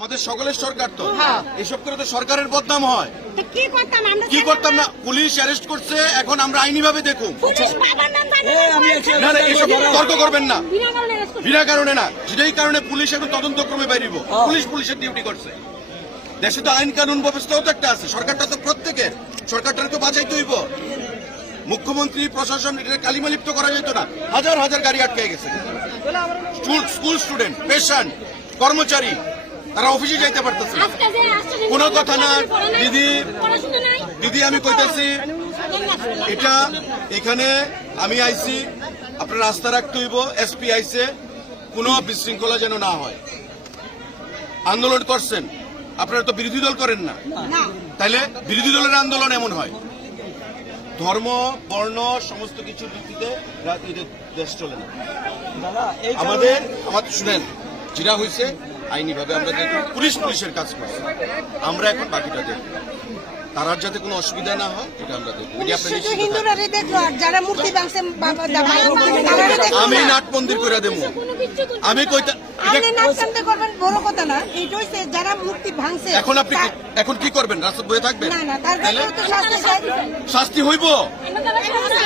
আমাদের সকলের সরকার তো এসব করে তো সরকারের বদনাম হয়। কি করতাম না, পুলিশ অ্যারেস্ট করছে, এখন আমরা আইনি ভাবে দেখুন। না না, এসব তর্ক করবেন না, বিনা কারণে না, যেটাই কারণে পুলিশ এখন তদন্তক্রমে বাইরিব। পুলিশের ডিউটি করছে। দেশে তো আইন কানুন ব্যবস্থাও তো একটা আছে, সরকারটা তো প্রত্যেকের, সরকারটা তো বাঁচাইতে হইব। মুখ্যমন্ত্রী প্রশাসন এটা কালিমালিপ্ত করা যেত না। হাজার হাজার গাড়ি আটকে গেছে, স্কুল স্টুডেন্ট, পেশেন্ট, কর্মচারী, তারা অফিসে যাইতে পারতেছে না। কোনো কথা না দিদি, আমি কইতেছি এটা এখানে আমি আইছি, আপনার রাস্তা রাখতে হইব। এসপি আইছে, কোনো বিশৃঙ্খলা যেন না হয়। আন্দোলন করছেন, আপনারা তো বিরোধী দল করেন না, তাইলে বিরোধী দলের আন্দোলন এমন হয়। ধর্ম, বর্ণ, সমস্ত কিছুর ভিত্তিতে দেশ চলে না। আমাদের শুনেন, যেটা হয়েছে আইনি ভাবে আমরা দেখব, পুলিশের কাজ করছে, আমরা এখন বাকিটা দেখব। তার যাতে কোনো অসুবিধা না হয় এটা আমরা দেখব। আমি নাট মন্দির করে দেব, আমি এখন আপনি এখন কি করবেন? রাস্তা বয়ে থাকবেন? শাস্তি হইব,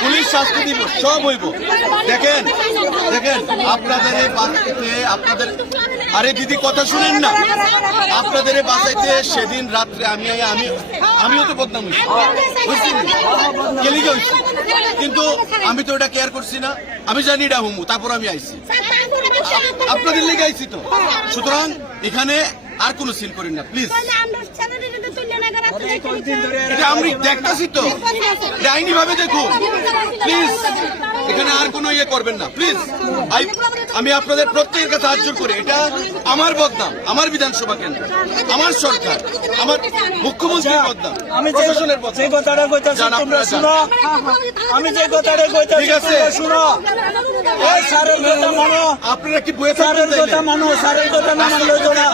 পুলিশ শাস্তি দিব, সব হইব। দেখেন আপনাদের আপনাদের, আরে দিদি কথা শুনেন না, আপনাদের বাঁচাইতে সেদিন রাত্রে আমিও তো বদনাম হয়েছি, কিন্তু আমি তো এটা কেয়ার করছি না। আমি জানি এটা হুমু, তারপর আমি আইছি, আপনাদের লেগে আইছি তো। সুতরাং এখানে আর কোনো সিল করেন না প্লিজ। এটা আমি দেখতেছি তো, আইনি ভাবে দেখুন প্লিজ। এখানে আর কোনো ইয়ে করবেন না প্লিজ। আমি আপনাদের প্রত্যেকের কাছে হাত জোর করি, এটা আমার বদনাম, আমার বিধানসভা কেন্দ্র, আমার সরকার, আমার মুখ্যমন্ত্রীর বদনাম, প্রশাসনের বদনাম। আমি যে কথাটা কইতাছি, ঠিক আছে শুনো, আপনারা কি বয়ে থাকবেন? কথা মানো, সারের কথা না মানলে তো না।